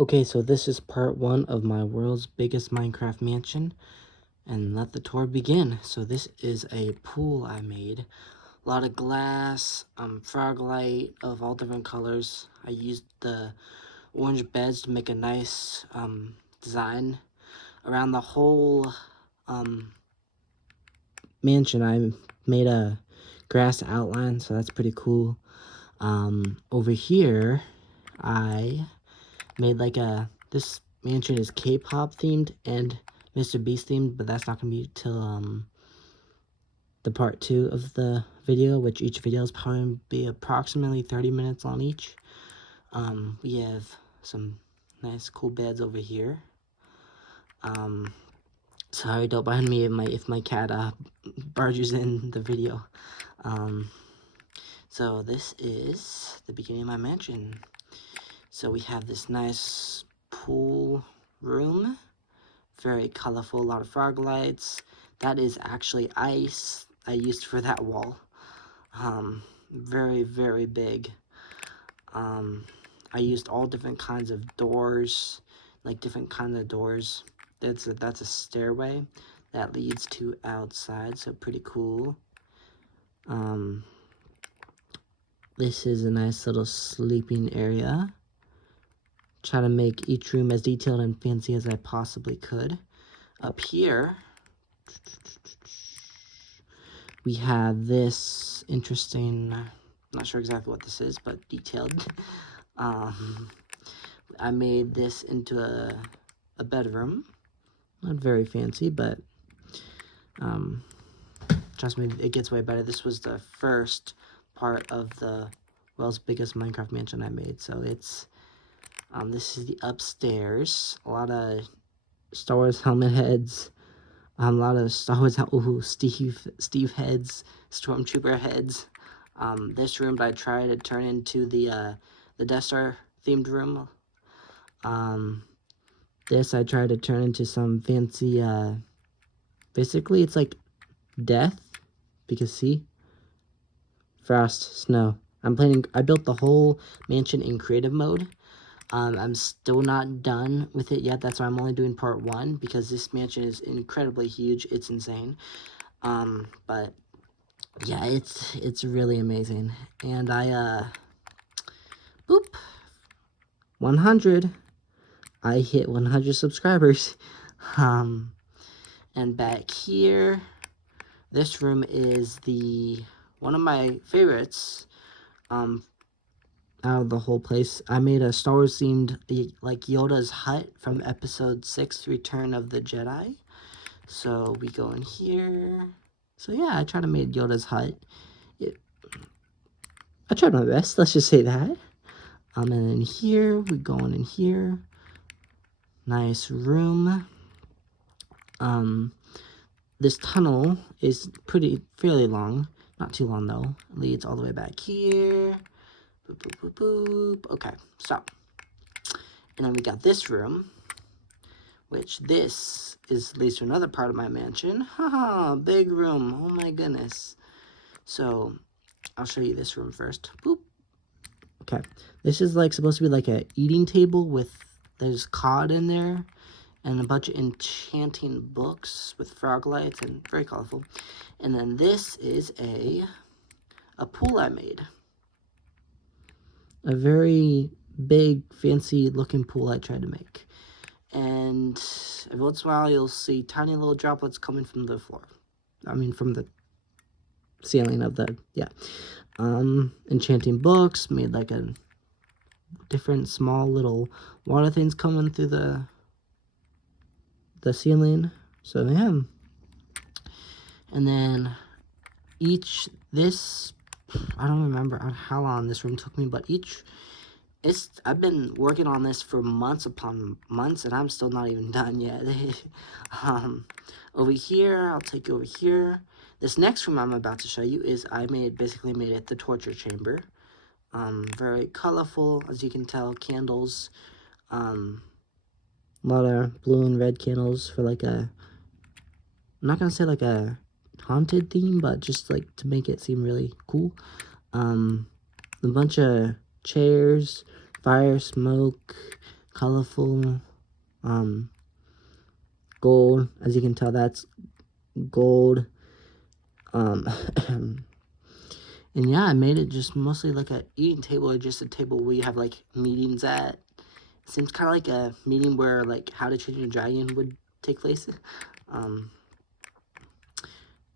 Okay, so this is part 1 of my world's biggest Minecraft mansion, and let the tour begin. So this is a pool I made. A lot of glass, frog light of all different colors. I used the orange beds to make a nice design. Around the whole mansion, I made a grass outline, so that's pretty cool. Over here, I made like this mansion is K-pop themed and Mr. Beast themed, but that's not gonna be till the part 2 of the video, which each video is probably be approximately 30 minutes on each. We have some nice cool beds over here. Sorry, don't mind me if my cat barges in the video. So this is the beginning of my mansion. So we have this nice pool room, very colorful, a lot of frog lights. That is actually ice I used for that wall. Very, very big. I used all different kinds of doors, like different kinds of doors. That's a stairway that leads to outside, so pretty cool. This is a nice little sleeping area. Try to make each room as detailed and fancy as I possibly could. Up here, we have this interesting, not sure exactly what this is, but detailed. I made this into a bedroom. Not very fancy, but trust me, it gets way better. This was the first part of the world's biggest Minecraft mansion I made, so it's this is the upstairs. A lot of Star Wars helmet heads. A lot of Star Wars Steve heads, Stormtrooper heads. This room I tried to turn into the Death Star themed room. This I tried to turn into some fancy. Basically, it's like death, because see, frost, snow. I built the whole mansion in creative mode. I'm still not done with it yet. That's why I'm only doing part 1, because this mansion is incredibly huge. It's insane. But yeah, it's really amazing. And I boop, 100. I hit 100 subscribers. And back here, this room is one of my favorites. Out of the whole place. I made a Star Wars themed, like Yoda's hut from episode 6, Return of the Jedi. So we go in here. So yeah, I tried to make Yoda's hut. I tried my best, let's just say that. And in here, we go in here. Nice room. This tunnel is fairly long. Not too long though. It leads all the way back here. Boop, boop, boop, boop. Okay, so. And then we got this room, which this leads to another part of my mansion. Haha, big room. Oh my goodness. So, I'll show you this room first. Boop. Okay, this is like supposed to be like a eating table there's cod in there and a bunch of enchanting books with frog lights and very colorful. And then this is a pool I made. A very big, fancy looking pool I tried to make. And every once in a while, you'll see tiny little droplets coming from the floor. I mean, from the ceiling of the, yeah. Enchanting books, made like a different small little water things coming through the ceiling. So, yeah. And then I don't remember how long this room took me, but I've been working on this for months upon months, and I'm still not even done yet. Over here, I'll take you over here. This next room I'm about to show you is basically made it the torture chamber. Very colorful, as you can tell, candles. A lot of blue and red candles for like I'm not gonna say like a haunted theme, but just like to make it seem really cool. A bunch of chairs, fire, smoke, colorful gold. As you can tell, that's gold. And yeah, I made it just mostly like a eating table, or just a table where you have like meetings at. Seems kind of like a meeting where like How to Train Your Dragon would take place. All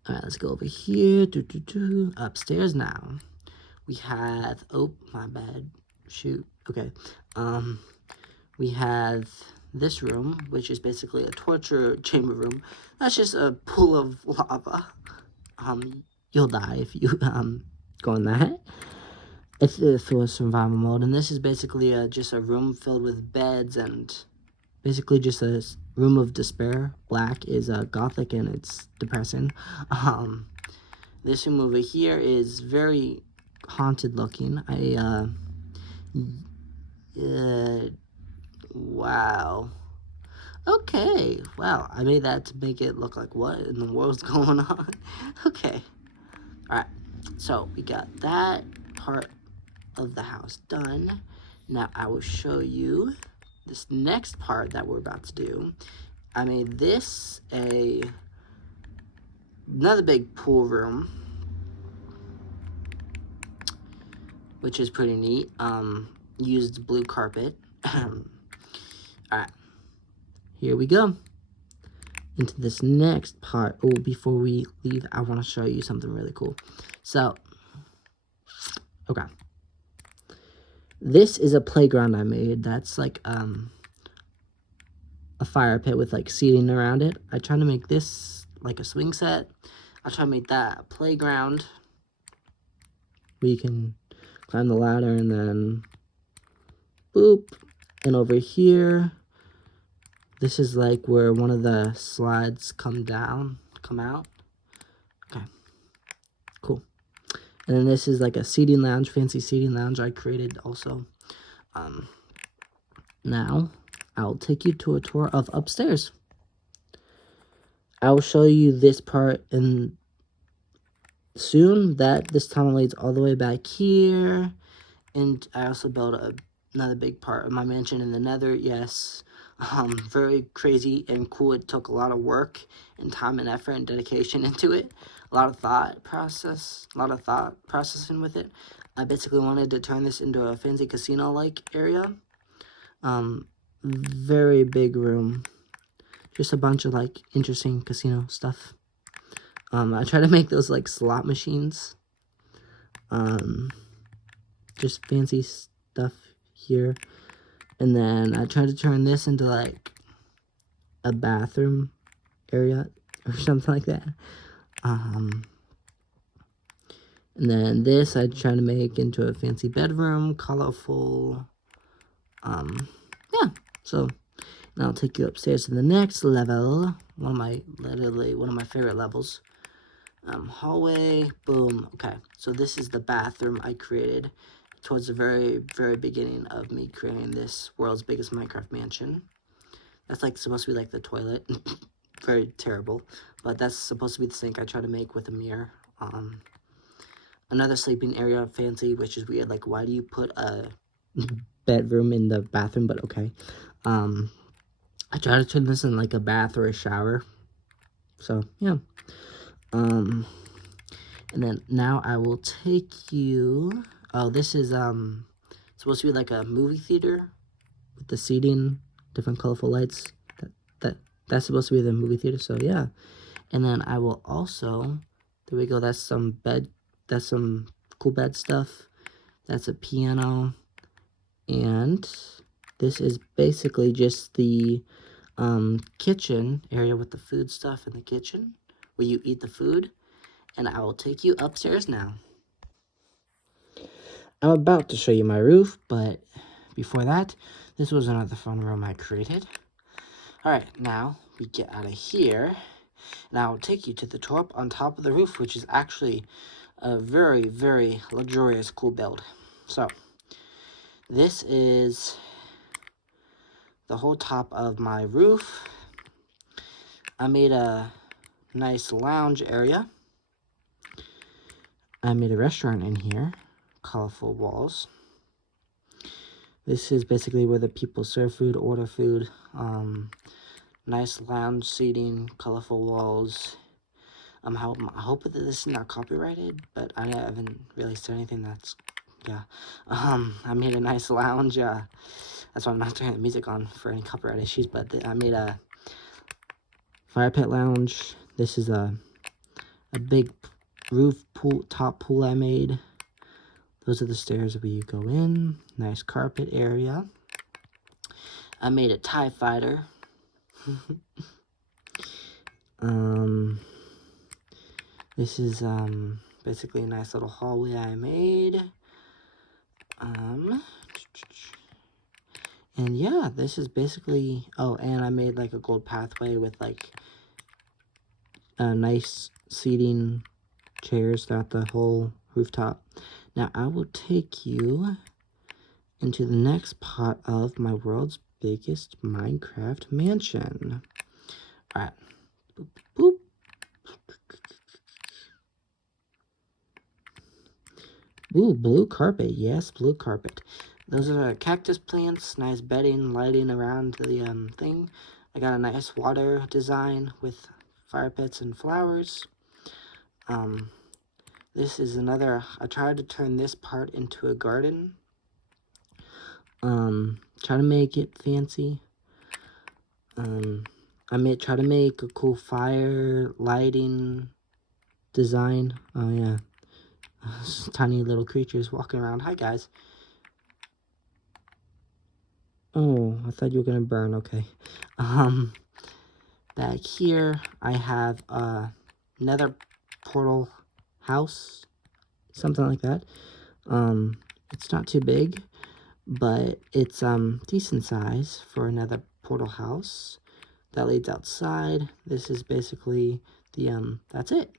right, let's go over here. Upstairs now. We have, oh, my bad. Shoot. Okay. We have this room, which is basically a torture chamber room. That's just a pool of lava. You'll die if you go in that. It's through a survival mode, and this is basically just a room filled with beds and basically just a room of despair. Black is gothic and it's depressing. This room over here is very haunted looking. Wow. Okay, wow, I made that to make it look like what in the world's going on. Okay, alright, so we got that part of the house done. Now I will show you this next part that we're about to do. I made this another big pool room, which is pretty neat. Used blue carpet. Alright, here we go into this next part. Oh, before we leave, I want to show you something really cool. So, okay, this is a playground I made. That's like a fire pit with like seating around it. I tried to make this like a swing set. I tried to make that a playground where you can climb the ladder and then boop. And over here, this is like where one of the slides come out. Okay, cool. And then this is like a seating lounge, fancy seating lounge I created also. Now, I'll take you to a tour of upstairs. I'll show you this part in soon. This tunnel leads all the way back here. And I also built another big part of my mansion in the nether. Yes, very crazy and cool. It took a lot of work and time and effort and dedication into it. A lot of thought processing with it. I basically wanted to turn this into a fancy casino-like area. Very big room. Just a bunch of like interesting casino stuff. I try to make those like slot machines. Just fancy stuff here. And then I tried to turn this into like a bathroom area or something like that. And then this I tried to make into a fancy bedroom, colorful. Yeah, so now I'll take you upstairs to the next level. Literally one of my favorite levels. Hallway, boom. Okay, so this is the bathroom I created towards the very, very beginning of me creating this world's biggest Minecraft mansion. That's like supposed to be like the toilet. Very terrible, but that's supposed to be the sink I try to make with a mirror. Another sleeping area, fancy, which is weird. Like, why do you put a bedroom in the bathroom? But okay. I try to turn this in like a bath or a shower. So yeah. And then now I will take you. Oh, this is supposed to be like a movie theater with the seating, different colorful lights. That's supposed to be the movie theater. So yeah. And then I will also. There we go. That's some cool bed stuff. That's a piano. And this is basically just the kitchen area with the food stuff in the kitchen where you eat the food. And I will take you upstairs now. I'm about to show you my roof, but before that, this was another fun room I created. Alright, now we get out of here, and I will take you to the top on top of the roof, which is actually a very, very luxurious, cool build. So, this is the whole top of my roof. I made a nice lounge area. I made a restaurant in here. Colorful walls. This is basically where the people serve food, order food. Nice lounge seating, colorful walls. I hope that this is not copyrighted, but I haven't really said anything that's, yeah. I made a nice lounge. That's why I'm not turning the music on for any copyright issues, but I made a fire pit lounge. This is a big roof pool, top pool I made. Those are the stairs where you go in. Nice carpet area. I made a TIE fighter. This is basically a nice little hallway I made. And yeah, this is basically, oh, and I made like a gold pathway with like nice seating chairs throughout the whole rooftop. Now I will take you into the next part of my world's biggest Minecraft mansion. All right, boop, boop. Ooh, blue carpet. Yes, blue carpet. Those are cactus plants, nice bedding, lighting around the thing. I got a nice water design with fire pits and flowers. This is another, I tried to turn this part into a garden. Try to make it fancy. I try to make a cool fire lighting design. Oh yeah. Tiny little creatures walking around. Hi guys. Oh, I thought you were gonna burn. Okay. Back here I have another portal house, something like that. It's not too big, but it's decent size for another portal house that leads outside. This is basically the that's it.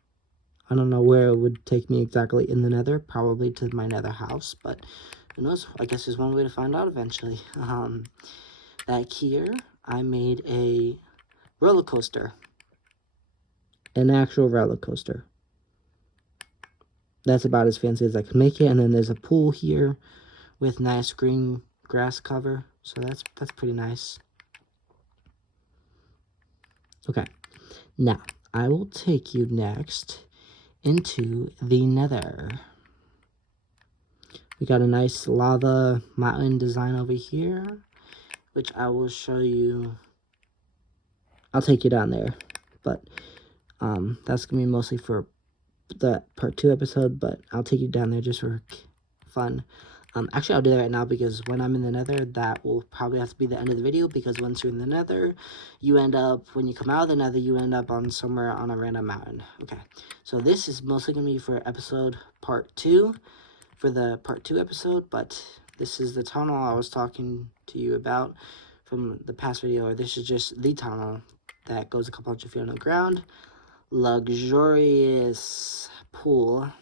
I don't know where it would take me exactly in the nether, probably to my nether house, but who knows? I guess there's one way to find out eventually. Back here, I made a roller coaster. An actual roller coaster. That's about as fancy as I can make it. And then there's a pool here with nice green grass cover. So that's pretty nice. Okay. Now, I will take you next into the nether. We got a nice lava mountain design over here, which I will show you. I'll take you down there, but that's gonna be mostly for the part 2 episode, but I'll take you down there just for fun. Actually, I'll do that right now, because when I'm in the nether, that will probably have to be the end of the video, because once you're in the nether, you end up, when you come out of the nether, you end up on somewhere on a random mountain. Okay, so this is mostly going to be for episode part 2, for the part 2 episode, but this is the tunnel I was talking to you about from the past video, or this is just the tunnel that goes a couple hundred feet underground. Luxurious pool.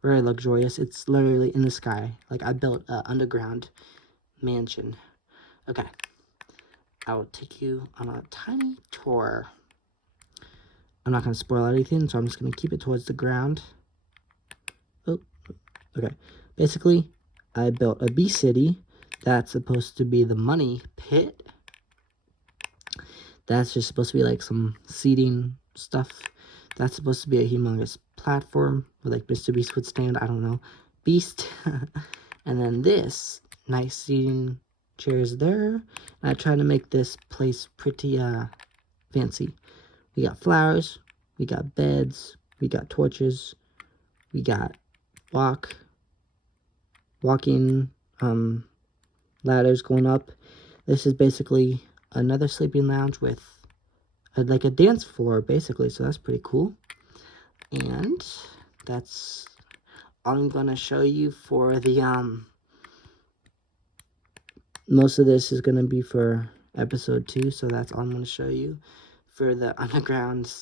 Very luxurious. It's literally in the sky. Like, I built an underground mansion. Okay. I will take you on a tiny tour. I'm not going to spoil anything, so I'm just going to keep it towards the ground. Oh, okay. Basically, I built a bee city. That's supposed to be the money pit. That's just supposed to be like some seating stuff. That's supposed to be a humongous platform where like Mr. Beast would stand. I don't know. Beast. And then this nice seating chairs there. And I tried to make this place pretty fancy. We got flowers. We got beds. We got torches. We got walking ladders going up. This is basically another sleeping lounge with like a dance floor, basically, so that's pretty cool. And that's all I'm gonna show you for the most of this is gonna be for episode 2, so that's all I'm gonna show you for the underground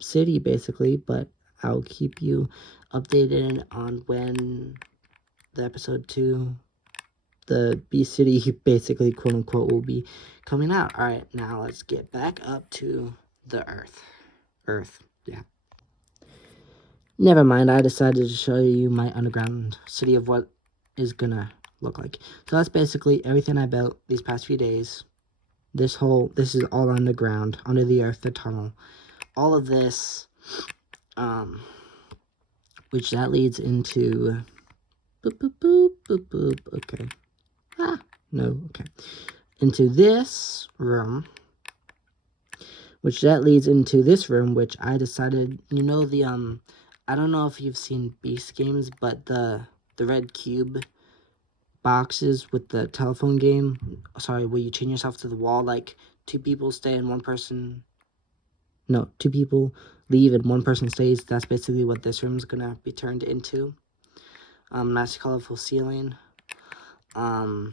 city, basically. But I'll keep you updated on when the episode 2, the bee city, basically, quote unquote, will be coming out. All right, now let's get back up to the earth. Yeah, never mind, I decided to show you my underground city of what is gonna look like. So that's basically everything I built these past few days. This is all underground, under the earth, the tunnel. All of this, which that leads into, boop, boop, boop, boop, boop, okay. No, okay. Into this room, which that leads into this room, which I decided, you know, I don't know if you've seen Beast games, but the red cube boxes with the telephone game, sorry, where you chain yourself to the wall, like 2 people stay and 1 person, no, 2 people leave and 1 person stays. That's basically what this room is gonna be turned into. Nice colorful ceiling. I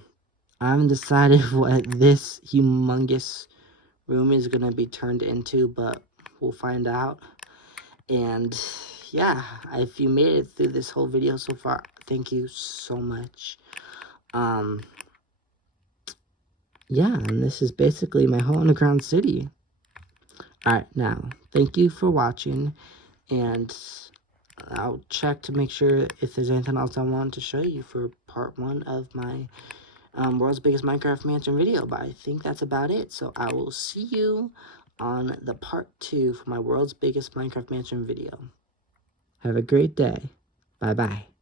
haven't decided what this humongous room is gonna be turned into, but we'll find out. And yeah, if you made it through this whole video so far, thank you so much. Yeah, and this is basically my whole underground city. Alright, now, thank you for watching, and I'll check to make sure if there's anything else I want to show you for part 1 of my world's biggest Minecraft mansion video, but I think that's about it. So I will see you on the part 2 for my world's biggest Minecraft mansion video. Have a great day. Bye-bye.